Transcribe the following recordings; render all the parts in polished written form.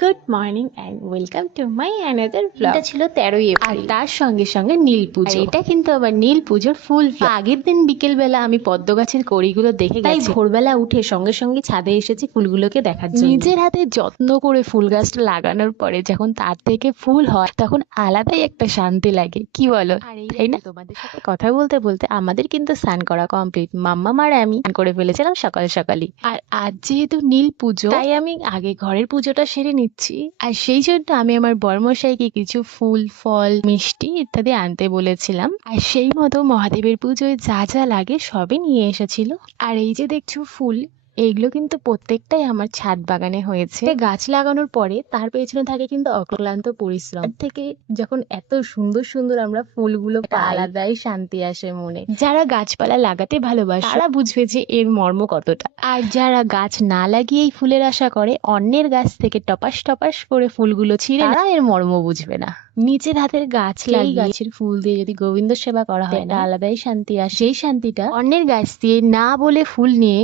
Good morning and welcome to my another blog. এটা ছিল 13ই আর April, তার সঙ্গে সঙ্গে নীল পুজো। এটা কিন্তু আবার নীল পুজোর ফুল vlog। আগের দিন বিকেল বেলা আমি পদ্ম গাছের কড়িগুলো দেখে তাই গেছি। ভোরবেলা উঠে সঙ্গে সঙ্গে ছাদে এসেছি ফুলগুলোকে দেখার জন্য। নিজের হাতে যত্ন করে ফুল গাছটা লাগানোর পরে যখন তার থেকে ফুল হয় তখন আলাদাই একটা শান্তি লাগে, কি বলো? আর তাই না? তোমাদের সাথে কথা বলতে বলতে আমাদের কিন্তু স্নান করা কমপ্লিট। মাম্মাম আর আমি স্নান করে ফেলেছিলাম সকাল সকালই। আর আজ যেহেতু নীল পুজো, তাই আমি আগে ঘরের পুজোটা সেরে নিচ্ছি। আর সেই জন্য আমি আমার বর্মশাইকে কিছু ফুল, ফল, মিষ্টি ইত্যাদি আনতে বলেছিলাম। আর সেই মতো মহাদেবের পুজোয় যা যা লাগে সবই নিয়ে এসেছিল। আর এই যে দেখছো ফুল, এইগুলো কিন্তু প্রত্যেকটাই আমার ছাদ বাগানে হয়েছে। গাছ লাগানোর পরে তার পেছনে থাকে কিন্তু অক্লান্ত পরিশ্রম। তার থেকে যখন এত সুন্দর সুন্দর আমরা ফুলগুলো একটা পাই, আলাদাই শান্তি আসে মনে। যারা গাছপালা লাগাতে ভালোবাসে তারা বুঝবে যে এর মর্ম কতটা। আর যারা গাছ না লাগিয়েই ফুলের আশা করে, অন্যের গাছ থেকে টপাস টপাস করে ফুলগুলো ছিঁড়ে তারা এর মর্ম বুঝবে না। নিজের হাতের গাছ সেই লাগিয়ে গাছের ফুল দিয়ে যদি গোবিন্দ সেবা করা হয় একটা না, আলাদাই শান্তি আসে। সেই শান্তিটা অন্যের গাছ দিয়ে না বলে ফুল নিয়ে,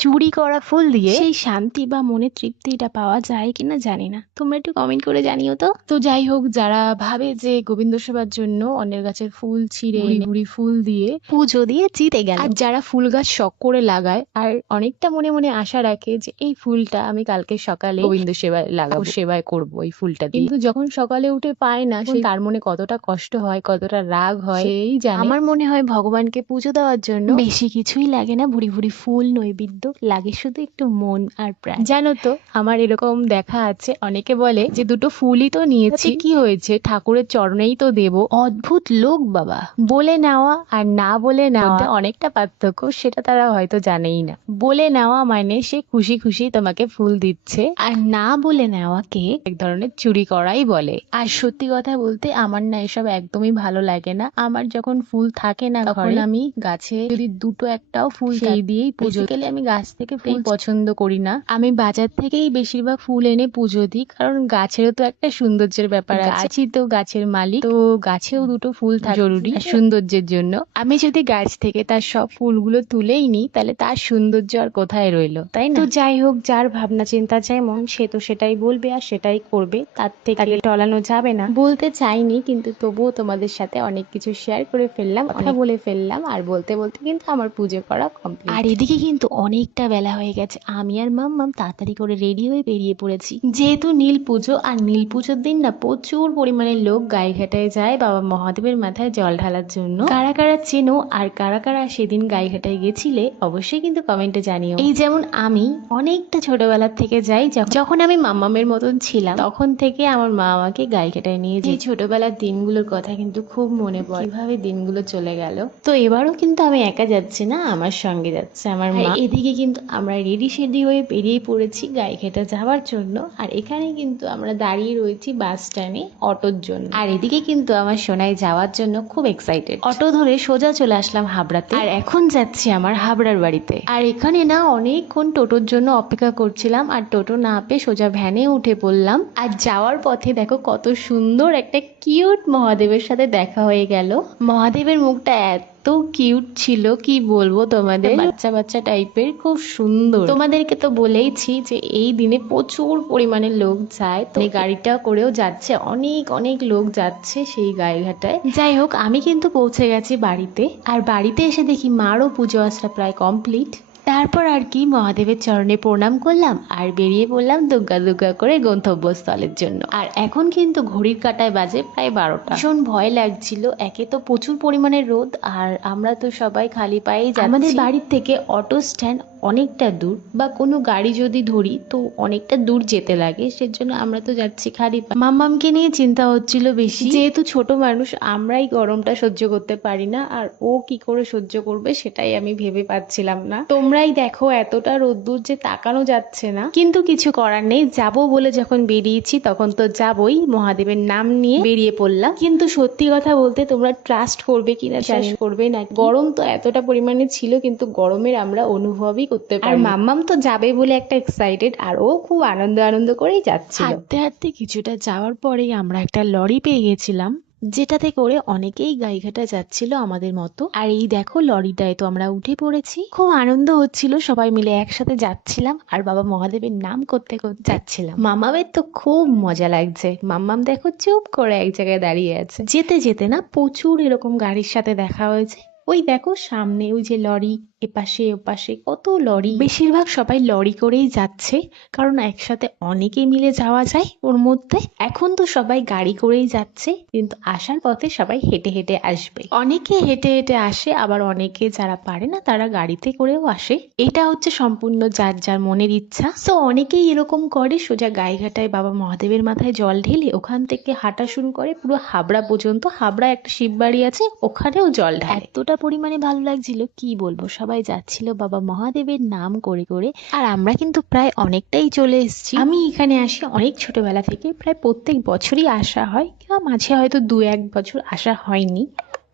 চুরি করা ফুল দিয়ে সেই শান্তি বা মনে তৃপ্তিটা পাওয়া যায় কিনা জানি না, তোমরা একটু কমেন্ট করে জানিও তো। তো যাই হোক, যারা ভাবে যে গোবিন্দ সেবার জন্য অন্যের গাছের ফুল ছিঁড়ে ভুরি ভুরি ফুল দিয়ে পুজো দিয়ে জিতে গেল। আর যারা ফুল গাছ শখ করে লাগায় আর অনেকটা মনে মনে আশা রাখে যে এই ফুলটা আমি কালকে সকালে গোবিন্দ সেবায় লাগাবো, সেবায় করবো এই ফুলটা দিয়ে, কিন্তু যখন সকালে উঠে পায় না, সেই তার মনে কতটা কষ্ট হয়, কতটা রাগ হয় সেই জানে। আমার মনে হয় ভগবানকে পুজো দেওয়ার জন্য বেশি কিছুই লাগে না, ভুরি ভুরি ফুল নৈবেদ্য লাগে, শুধু একটু মন আর প্রাণ। জানো তো, আমার এরকম দেখা আছে, অনেকে বলে যে দুটো ফুলই তো নিয়েছি, কি হয়েছে, ঠাকুরের চরণেই তো দেবো। অদ্ভুত লোক বাবা। বলে নেওয়া আর না বলে নেওয়া অনেকটা পার্থক্য, সেটা তারা হয়তো জানেই না। বলে নেওয়া মানে সে খুশি খুশি তোমাকে ফুল দিচ্ছে, আর না বলে নেওয়াকে এক ধরনের চুরি করাই বলে। আর সত্যি কথা বলতে আমার না এসব একদমই ভালো লাগে না। আমার যখন ফুল থাকে না তখন আমি গাছে যদি দুটো একটাও ফুল সেই দিয়েই পুজো গেলে, আমি গাছ থেকে ফুল পছন্দ করি না। আমি বাজার থেকেই বেশিরভাগ ফুল এনে পুজো দিই, কারণ গাছেরও তো একটা সৌন্দর্যের ব্যাপার আছে। গাছই তো গাছের মালিক, তো গাছেও দুটো ফুল থাকা জরুরি সৌন্দর্যের জন্য। আমি যদি গাছ থেকে তার সব ফুলগুলো তুলেই নিই, তাহলে তার সৌন্দর্য আর কোথায় রইলো, তাই না? তো যাই হোক, যার ভাবনা চিন্তা যেমন, সে তো সেটাই বলবে আর সেটাই করবে, তার থেকে তাকে টলানো যাবে না। বলতে চাইনি, কিন্তু তবুও তোমাদের সাথে অনেক কিছু শেয়ার করে ফেললাম, কথা বলে ফেললাম, আর বলতে বলতে কিন্তু আমার পুজো করা কমপ্লিট। আর এদিকে কিন্তু অনেকটা বেলা হয়ে গেছে, আমি আর মাম্মাম তাড়াতাড়ি করে রেডি হয়ে বেরিয়ে পড়েছি। যেহেতু নীল পুজো, আর নীল পুজোর দিন না প্রচুর পরিমাণে লোক গাইঘাটায় যায় বাবা মহাদেবের মাথায় জল ঢালার জন্য। কারা কারা চেনো আর কারা কারা সেদিন গাইঘাটায় গেছিলে অবশ্যই কিন্তু কমেন্টে জানিও। এই যেমন আমি অনেকটা ছোটবেলার থেকে যাই, যখন আমি মাম্মামের মতন ছিলাম তখন থেকে আমার মা আমাকে গাইঘাটায় নিয়ে যায়। ছোটবেলার দিনগুলোর কথা কিন্তু খুব মনে পড়ে, কিভাবে দিনগুলো চলে গেল। তো এবারও কিন্তু আমি একা যাচ্ছি না, আমার সঙ্গে যাচ্ছে আমার মা। এদিকে কিন্তু আমরা রেডি সেডি হয়ে বেরিয়ে পড়েছি গাইঘাটা যাওয়ার জন্য। আর এখানে কিন্তু আমরা দাঁড়িয়ে রয়েছি বাস স্ট্যান্ডে অটোর জন্য। আর এদিকে কিন্তু আমার সোনাই যাওয়ার জন্য খুব এক্সাইটেড। অটো ধরে সোজা চলে আসলাম হাবড়াতে, আর এখন যাচ্ছি আমার হাবড়ার বাড়িতে। আর এখানে না অনেকক্ষণ টোটোর জন্য অপেক্ষা করছিলাম, আর টোটো না পেয়ে সোজা ভ্যানে উঠে পড়লাম। আর যাওয়ার পথে দেখো কত সুন্দর একটা কিউট মহাদেবের সাথে দেখা হয়ে গেল। মহাদেবের মুখটা এত কিউট ছিল, কি বলবো তোমাদের, বাচ্চা বাচ্চা টাইপের, খুব সুন্দর। তোমাদেরকে তো বলেইছি যে এই দিনে প্রচুর পরিমাণে লোক যায়, তো এই গাড়িটা করেও যাচ্ছে, অনেক অনেক লোক যাচ্ছে সেই গাইঘাটায়। যাই হোক, আমি কিন্তু পৌঁছে গেছি বাড়িতে, আর বাড়িতে এসে দেখি মারও পুজো আসা প্রায় কমপ্লিট। তারপর আর কি, মহাদেবের চরণে প্রণাম করলাম আর বেরিয়ে পড়লাম দুগ্গা দুগ্গা করে গন্তব্যস্থলের জন্য। আর এখন কিন্তু ঘড়ির কাঁটায় বাজে প্রায় 12টা। ভীষণ ভয় লাগছিল, একে তো প্রচুর পরিমাণে রোদ, আর আমরা তো সবাই খালি পায়েই যাচ্ছি। আমাদের বাড়ির থেকে অটো স্ট্যান্ড অনেকটা দূর, বা কোনো গাড়ি যদি ধরি তো অনেকটা দূর যেতে লাগে, সেজন্য আমরা তো যাচ্ছি খালি পায়ে। মাম্মামকে নিয়ে চিন্তা হচ্ছিল বেশি, যেহেতু ছোট মানুষ, আমরাই গরমটা সহ্য করতে পারি না, আর ও কি করে সহ্য করবে সেটাই আমি ভেবে পাচ্ছিলাম না। তোমরাই দেখো এতটা রোদ্দুর যে তাকানো যাচ্ছে না, কিন্তু কিছু করার নেই, যাবো বলে যখন বেরিয়েছি তখন তো যাবোই, মহাদেবের নাম নিয়ে বেরিয়ে পড়লাম। কিন্তু সত্যি কথা বলতে, তোমরা ট্রাস্ট করবে কিনা জানি করবে না, গরম তো এতটা পরিমাণে ছিল, কিন্তু গরমের আমরা অনুভবই করতে পারি। আর মাম্মাম তো যাবে বলে একটা এক্সাইটেড, আর ও খুব আনন্দ আনন্দ করেই যাচ্ছিল। হাঁটতে হাঁটতে কিছুটা যাওয়ার পরেই আমরা একটা লরি পেয়ে গেছিলাম, যেটাতে করে অনেকেই গাইঘাটা যাচ্ছিল আমাদের মতো। আর এই দেখো লরিটায় তো আমরা উঠে পড়েছি, খুব আনন্দ হচ্ছিল, সবাই মিলে একসাথে যাচ্ছিলাম আর বাবা মহাদেবের নাম করতে করতে যাচ্ছিলাম। মামামের তো খুব মজা লাগছে। মাম্মাম দেখো চুপ করে এক জায়গায় দাঁড়িয়ে আছে। যেতে যেতে না প্রচুর এরকম গাড়ির সাথে দেখা হয়েছে। ওই দেখো সামনে ওই যে লরি, এপাশে ওপাশে কত লরি। বেশিরভাগ সবাই লরি করেই যাচ্ছে, কারণ একসাথে অনেকে মিলে যাওয়া যায় ওর মধ্যে। এখন তো সবাই গাড়ি করেই যাচ্ছে, কিন্তু আসার পথে সবাই হেঁটে হেঁটে আসবে। অনেকে হেঁটে হেঁটে আসে, আবার অনেকে যারা পারে না তারা গাড়িতে করেও আসে। এটা হচ্ছে সম্পূর্ণ যার যার মনের ইচ্ছা। তো অনেকেই এরকম করে, সোজা গাইঘাটায় বাবা মহাদেবের মাথায় জল ঢেলে ওখান থেকে হাঁটা শুরু করে পুরো হাবড়া পর্যন্ত। হাবড়া একটা শিববাড়ি আছে, ওখানেও জল ঢালে। এতটা পরিমাণে ভালো লাগছিল কি বলবো, সবাই যাচ্ছিল বাবা মহাদেবের নাম করে করে। আর আমরা কিন্তু প্রায় অনেকটাই চলে এসেছি। আমি এখানে আসি অনেক ছোটবেলা থেকে, প্রায় প্রত্যেক বছরই আসা হয়, কিংবা মাঝে হয়তো 2-1 বছর আসা হয়নি।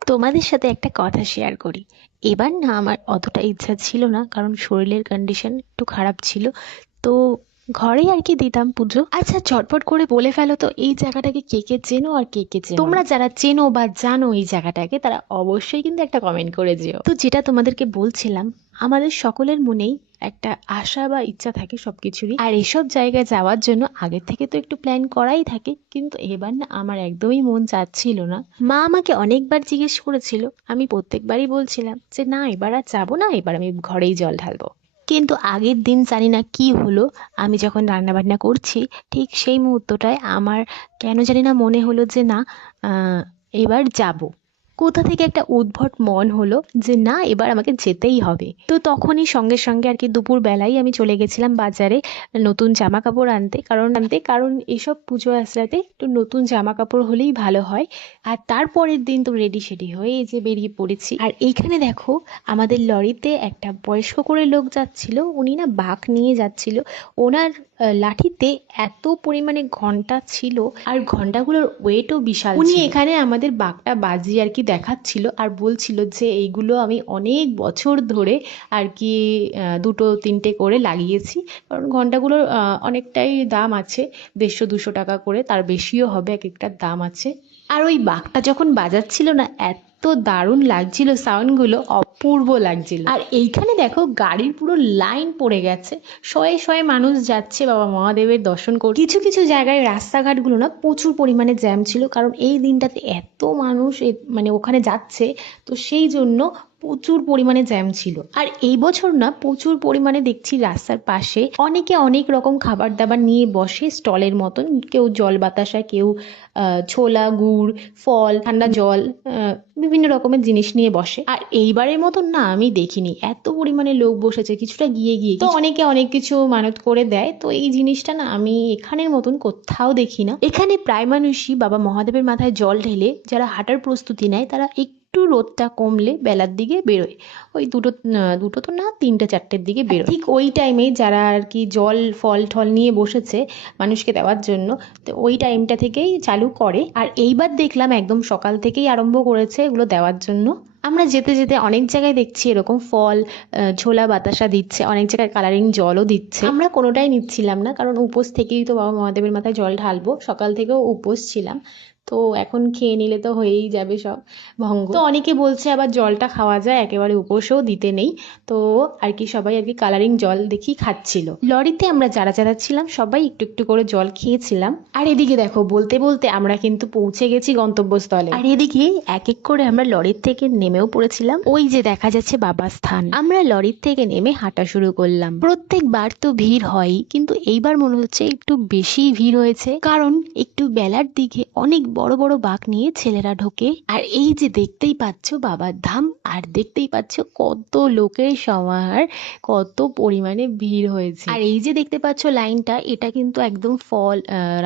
তোমাদের সাথে একটা কথা শেয়ার করি। এবার না আমার অতটা ইচ্ছা ছিল না, কারণ শরীরের কন্ডিশন একটু খারাপ ছিল, তো ঘরেই আর কি দিতাম পুজো। আচ্ছা ঝটপট করে বলে ফেলো তো, এই জায়গাটাকে কে কে চেনো আর কে কে চেনো? তোমরা যারা চেনো বা জানো এই জায়গাটাকে, তারা অবশ্যই কিন্তু একটা কমেন্ট করে যেও। তো যেটা তোমাদেরকে বলছিলাম, আমাদের সকলের মনেই একটা আশা বা ইচ্ছা থাকে সবকিছুরই, আর এসব জায়গায় যাওয়ার জন্য আগে থেকে তো একটু প্ল্যান করাই থাকে। কিন্তু এবার না আমার একদমই মন চাচ্ছিল না। মা আমাকে অনেকবার জিজ্ঞেস করেছিল, আমি প্রত্যেকবারই বলছিলাম যে না এবার আর যাবো না, এবার আমি ঘরেই জল ঢালবো। কিন্তু আগের দিন জানি না কি হলো, আমি যখন রান্না বান্না করছি ঠিক সেই মুহূর্তটায় আমার কেন জানি না মনে হলো যে না, এবার যাব। কোথা থেকে একটা উদ্ভট মন হলো যে না এবার আমাকে যেতেই হবে। তো তখনই সঙ্গে সঙ্গে আর কি দুপুর বেলায় আমি চলে গেছিলাম বাজারে নতুন জামা কাপড় আনতে, কারণ এসব পুজো আশ্রাতে একটু নতুন জামা কাপড় হলেই ভালো হয়। আর তারপরের দিন তো রেডি সেডি হয়ে এই যে বেরিয়ে পড়েছি। আর এইখানে দেখো আমাদের লরিতে একটা বয়স্ক করে লোক যাচ্ছিল, উনি না বাঁক নিয়ে যাচ্ছিল। ওনার লাঠিতে এত পরিমাণে ঘন্টা ছিল, আর ঘন্টাগুলোর ওয়েটও বিশাল। উনি ছিল। এখানে আমাদের বাঘটা বাজিয়ে আর কি দেখাচ্ছিল, আর বলছিল যে এইগুলো আমি অনেক বছর ধরে আর কি 2-3টে করে লাগিয়েছি। কারণ ঘন্টাগুলোর অনেকটাই দাম আছে, 150-200 টাকা করে, তার বেশিও হবে, এক একটার দাম আছে। আর ওই বাঘটা যখন বাজাচ্ছিল না, এত দারুণ লাগছিল, সাউন্ডগুলো অপূর্ব লাগছিল। আর এইখানে দেখো গাড়ির পুরো লাইন পড়ে গেছে, শয়ে শয়ে মানুষ যাচ্ছে বাবা মহাদেবের দর্শন করতে। কিছু কিছু জায়গায় রাস্তাঘাটগুলো না প্রচুর পরিমাণে জ্যাম ছিল, কারণ এই দিনটাতে এত মানুষ মানে ওখানে যাচ্ছে, তো সেই জন্য প্রচুর পরিমাণে জ্যাম ছিল। আর এই বছর না প্রচুর পরিমাণে দেখছি রাস্তার পাশে অনেকে অনেক রকম খাবার দাবার নিয়ে বসে স্টলের মতন, কেউ জল বাতাসা, কেউ ছোলা গুড়, ফল, ঠান্ডা জল, বিভিন্ন রকমের জিনিস নিয়ে বসে। আর এইবারের মতন না আমি দেখিনি এত পরিমাণে লোক বসেছে। কিছুটা গিয়ে গিয়ে তো অনেকে অনেক কিছু মানত করে দেয়, তো এই জিনিসটা না আমি এখানের মতন কোথাও দেখি না। এখানে প্রায় মানুষই বাবা মহাদেবের মাথায় জল ঢেলে যারা হাঁটার প্রস্তুতি নেয়, তারা একটু রোদটা কমলে বেলার দিকে বেরোয়, ওই দুটো তো না 3টে-4টের দিকে বেরোয়। ঠিক ওই টাইমেই যারা আর কি জল ফল ঠল নিয়ে বসেছে মানুষকে দেওয়ার জন্য, তো ওই টাইমটা থেকেই চালু করে। আর এইবার দেখলাম একদম সকাল থেকেই আরম্ভ করেছে এগুলো দেওয়ার জন্য। আমরা যেতে যেতে অনেক জায়গায় দেখছি এরকম ফল, ছোলা বাতাসা দিচ্ছে, অনেক জায়গায় কালারিং জলও দিচ্ছে। আমরা কোনোটাই নিচ্ছিলাম না, কারণ উপোস থেকেই তো বাবা মহাদেবের মাথায় জল ঢালবো, সকাল থেকেও উপোস ছিলাম, তো এখন খেয়ে নিলে তো হয়েই যাবে সব ভঙ্গ। তো অনেকে বলছে আবার জলটা খাওয়া যায়, একেবারে উপোসও দিতে নেই। তো আর কি সবাই আর কি কালারিং জল দেখি খাচ্ছিল। লরিতে আমরা যারা যারা ছিলাম সবাই একটু একটু করে জল খেয়েছিলাম। আর এদিকে দেখো বলতে বলতে আমরা কিন্তু পৌঁছে গেছি গন্তব্যস্থলে। আর এদিকে এক এক করে আমরা লরির থেকে নেমেও পড়েছিলাম। ওই যে দেখা যাচ্ছে বাবার স্থান। আমরা লরির থেকে নেমে হাঁটা শুরু করলাম। প্রত্যেকবার তো ভিড় হয়ই, কিন্তু এইবার মনে হচ্ছে একটু বেশি ভিড় হয়েছে, কারণ একটু বেলার দিকে অনেক বড় বড় বাঁক নিয়ে ছেলেরা ঢোকে। আর এই যে দেখতেই পাচ্ছ বাবার ধাম, আর দেখতেই পাচ্ছ কত লোকের সমাহার, কত পরিমাণে ভিড় হয়েছে। আর এই যে দেখতে পাচ্ছ লাইনটা, এটা কিন্তু একদম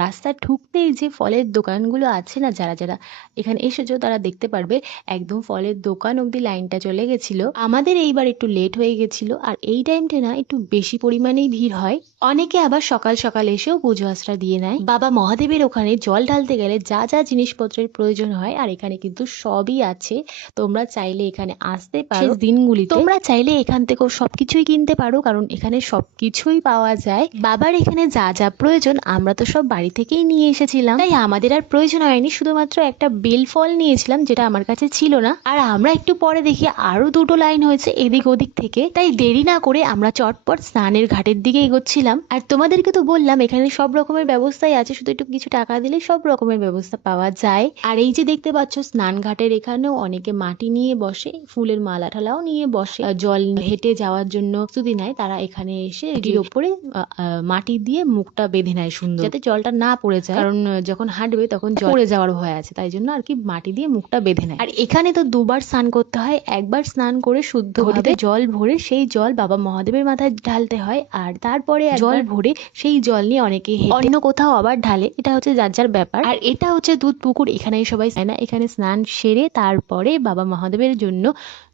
রাস্তা ঢুকতেই যে ফলের দোকানগুলো আছে না, যারা যারা এখানে এসেছো তারা দেখতে পারবে, একদম ফলের দোকান অব্দি লাইনটা চলে গেছিল। আমাদের এইবার একটু লেট হয়ে গেছিল, আর এই টাইমটা না একটু বেশি পরিমাণেই ভিড় হয়। অনেকে আবার সকাল সকাল এসেও পুজো আশ্রা দিয়ে নেয়। বাবা মহাদেবের ওখানে জল ঢালতে গেলে যা যা যা জিনিসপত্রের প্রয়োজন হয়, আর এখানে কিন্তু সবই আছে। তোমরা চাইলে এখানে আসতে পারো শেষ দিনগুলিতে। তোমরা চাইলে এখান থেকেও সবকিছুই কিনতে পারো, কারণ এখানে সবকিছুই পাওয়া যায়। বাবার এখানে যা যা প্রয়োজন আমরা তো সব বাড়ি থেকেই নিয়ে এসেছিলাম, তাই আমাদের আর প্রয়োজন হয়নি। শুধুমাত্র একটা বেল ফল নিয়েছিলাম, যেটা আমার কাছে ছিল না। আর আমরা একটু পরে দেখি আরো দুটো লাইন হয়েছে এদিক ওদিক থেকে, তাই দেরি না করে আমরা চটপট স্নানের ঘাটের দিকে এগোচ্ছিলাম। আর তোমাদেরকে তো বললাম এখানে সব রকমের ব্যবস্থাই আছে, শুধু একটু কিছু টাকা দিলে সব রকমের ব্যবস্থা পাওয়া যায়। আর এই যে দেখতে পাচ্ছ স্নান ঘাটের এখানেও অনেকে মাটি নিয়ে বসে, ফুলের মালা ঠালাও নিয়ে বসে। জল হেঁটে যাওয়ার জন্য যদি নেয় তারা এখানে এসে এটির ওপরে মাটি দিয়ে মুখটা বেঁধে নেয় সুন্দর, যাতে জলটা না পড়ে যায়, কারণ যখন হাঁটবে তখন জল পড়ে যাওয়ার ভয় আছে, তাই জন্য আর কি মাটি দিয়ে মুখটা বেঁধে নেয়। আর এখানে তো দুবার স্নান করতে হয়, একবার স্নান করে শুদ্ধ ঘটিতে জল ভরে সেই জল বাবা মহাদেবের মাথায় ঢালতে হয়, আর তারপরে জল ভরে সেই জল নিয়ে অনেকে অন্য কোথাও আবার ঢালে। এটা হচ্ছে যার যার ব্যাপার। আর এটা হচ্ছে দুধ পুকুর, এখানে সবাই না এখানে স্নান সেরে তারপরে বাবা মহাদেবের জন্য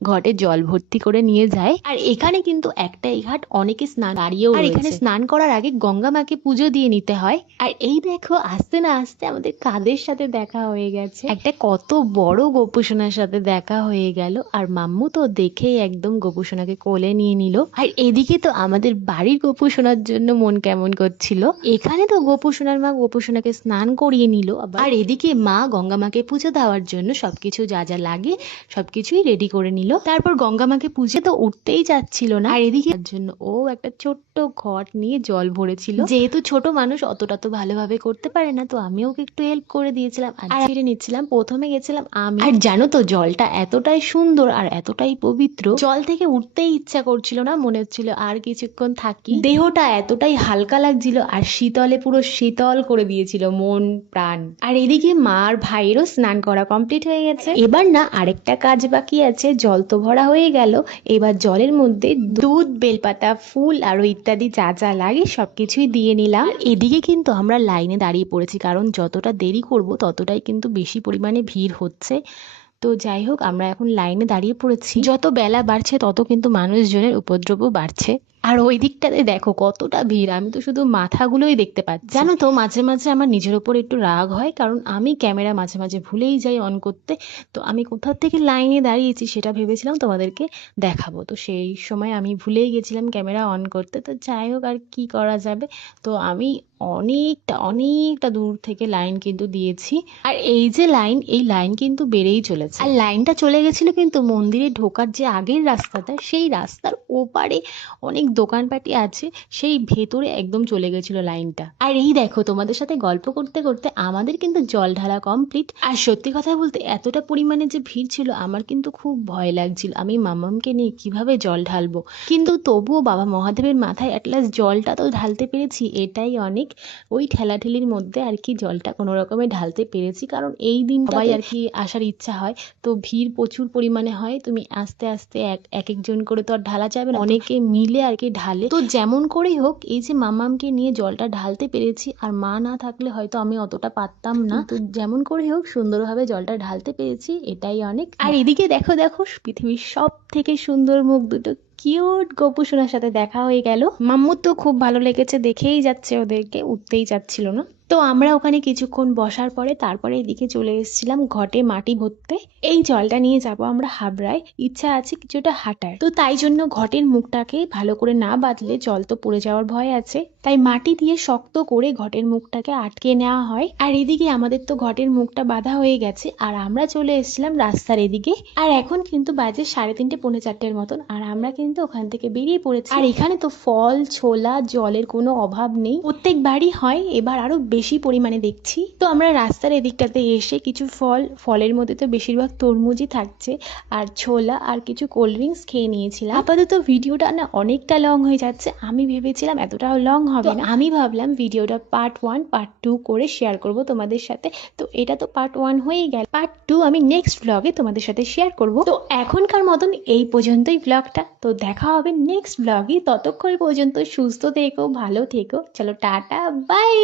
ঘটে জল ভর্তি করে নিয়ে যায়। আর এখানে কিন্তু একটাই ঘাট, অনেকে স্নান দাঁড়িয়েও, আর এখানে স্নান করার আগে গঙ্গা মাকে পুজো দিয়ে নিতে হয়। আর এই দেখো আসতে না আসতে আমাদের কাদের সাথে দেখা হয়ে গেছে, একটা কত বড় গোপুসোনার সাথে দেখা হয়ে গেল। আর মাম্মু তো দেখেই একদম গোপুসোনাকে কোলে নিয়ে নিল। আর এদিকে তো আমাদের বাড়ির গোপুসোনার জন্য মন কেমন করছিল। এখানে তো গোপুসোনার মা গোপুসোনাকে স্নান করিয়ে নিল, আর এদিকে মা গঙ্গা মাকে পুজো দেওয়ার জন্য সবকিছু যা যা লাগে সবকিছুই রেডি করে নিল। তারপর গঙ্গা মাকে পুজো তো উঠতেই যাচ্ছিল না, আর এদিকে জন্য ও একটা ছোট্ট ঘট নিয়ে জল ভরেছিল। যেহেতু ছোট মানুষ অতটা তো ভালোভাবে করতে পারে না, তো আমি ওকে একটু হেল্প করে দিয়েছিলাম আর ছেড়ে নিচ্ছিলাম। প্রথমে গেছিলাম আমি, আর জানো তো জলটা এতটাই সুন্দর আর এতটাই পবিত্র, জল থেকে উঠতেই ইচ্ছা করছিল না, মনে হচ্ছিল আর কিছুক্ষণ থাকি। দেহটা এতটাই হালকা লাগছিল আর শীতলে পুরো শীতল করে দিয়েছিল মন প্রাণ। আর এদিকে মার ভাইয়েরও স্নান করা কমপ্লিট হয়ে গেছে। এবার না আরেকটা কাজ বাকি আছে, জল তো ভরা হয়ে গেল, এবার জলের মধ্যে দুধ, বেলপাতা, ফুল আরো ইত্যাদি যা যা লাগে সবকিছুই দিয়ে নিলাম। এদিকে কিন্তু আমরা লাইনে দাঁড়িয়ে পড়েছি, কারণ যতটা দেরি করব ততটাই কিন্তু বেশি পরিমাণে ভিড় হচ্ছে। তো যাই হোক, আমরা এখন লাইনে দাঁড়িয়ে পড়েছি। যত বেলা বাড়ছে তত কিন্তু মানুষজনের উপদ্রবও বাড়ছে। আর ওই দিকটাতে দেখো কতটা ভিড়, আমি তো শুধু মাথাগুলোই দেখতে পাচ্ছি। জানো তো মাঝে মাঝে আমার নিজের ওপর একটু রাগ হয়, কারণ আমি ক্যামেরা মাঝে মাঝে ভুলেই যাই অন করতে। তো আমি কোথা থেকে লাইনে দাঁড়িয়েছি সেটা ভেবেছিলাম তোমাদেরকে দেখাবো, তো সেই সময় আমি ভুলেই গেছিলাম ক্যামেরা অন করতে। তো যাই হোক, আর কি করা যাবে। তো আমি অনেকটা অনেকটা দূর থেকে লাইন কিন্তু দিয়েছি। আর এই যে লাইন, এই লাইন কিন্তু বেড়েই চলেছে। আর লাইনটা চলে গেছিল কিন্তু মন্দিরে ঢোকার যে আগের রাস্তাটা, সেই রাস্তার ওপারে অনেক দোকানপাটি আছে, সেই ভেতরে একদম চলে গেছিল লাইনটা। আর এই দেখো তোমাদের সাথে গল্প করতে করতে আমাদের কিন্তু জল ঢালা কমপ্লিট। আর সত্যি কথা বলতে এতটা পরিমাণে যে ভিড় ছিল আমার কিন্তু খুব ভয় লাগছিল, আমি মামামকে নিয়ে কিভাবে জল ঢালবো। কিন্তু তবুও বাবা মহাদেবের মাথায় অ্যাটলাস্ট জলটা তো ঢালতে পেরেছি, এটাই অনেক। ওই ঠেলাঠেলির মধ্যে আর কি জলটা কোনো রকমে ঢালতে পেরেছি, কারণ এই দিনটা আর কি আসার ইচ্ছা হয়, তো ভিড় প্রচুর পরিমাণে হয়। তুমি আস্তে আস্তে এক একজন করে তো আর ঢালা যাবে না, অনেকে মিলে আর কি ঢালে। তো যেমন করেই হোক এই যে মামামকে নিয়ে জলটা ঢালতে পেরেছি, আর মা না থাকলে হয়তো আমি অতটা পারতাম না। তো যেমন করে হোক সুন্দরভাবে জলটা ঢালতে পেরেছি, এটাই অনেক। আর এদিকে দেখো দেখো পৃথিবীর সব থেকে সুন্দর মুখ দুটো কিউট গোপুসোনার সাথে দেখা হয়ে গেল। মাম্মুর তো খুব ভালো লেগেছে, দেখেই যাচ্ছে ওদেরকে, উঠতেই যাচ্ছিল না। তো আমরা ওখানে কিছুক্ষণ বসার পরে তারপরে এদিকে চলে এসেছিলাম ঘটে মাটি ভরতে। এই জলটা নিয়ে যাব আমরা হাবড়ায়, ইচ্ছা আছে কিছুটা হাঁটার। তো তাই জন্য ঘটের মুখটাকে ভালো করে না বাঁধলে জল তো পড়ে যাওয়ার ভয় আছে, তাই মাটি দিয়ে শক্ত করে ঘটের মুখটাকে আটকে নেওয়া হয়। আর এদিকে আমাদের তো ঘটের মুখটা বাঁধা হয়ে গেছে, আর আমরা চলে এসেছিলাম রাস্তার এদিকে। আর এখন কিন্তু বাজে 3:30 পৌনে 4টের মতন, আর আমরা কিন্তু ওখান থেকে বেরিয়ে পড়েছি। আর এখানে তো ফল, ছোলা, জলের কোনো অভাব নেই, প্রত্যেক বাড়ি হয়, এবার আরো বেশি পরিমাণে দেখছি। তো আমরা রাস্তার এদিকটাতে এসে কিছু ফলের মধ্যে তো বেশিরভাগ তরমুজই থাকছে, আর ছোলা আর কিছু কোল্ড ড্রিঙ্কস খেয়ে নিয়েছিলাম। আপাতত ভিডিওটা না অনেকটা লং হয়ে যাচ্ছে, আমি ভেবেছিলাম এতটাও লং হবে না। আমি ভাবলাম ভিডিওটা পার্ট 1 পার্ট 2 করে শেয়ার করব তোমাদের সাথে। তো এটা তো পার্ট 1 হয়েই গেল, পার্ট 2 আমি নেক্সট ব্লগে তোমাদের সাথে শেয়ার করব। তো এখনকার মতন এই পর্যন্তই ব্লগটা, তো দেখা হবে নেক্সট ব্লগে। ততক্ষণ পর্যন্ত সুস্থ থেকো, ভালো থেকো, চলো টাটা, বাই।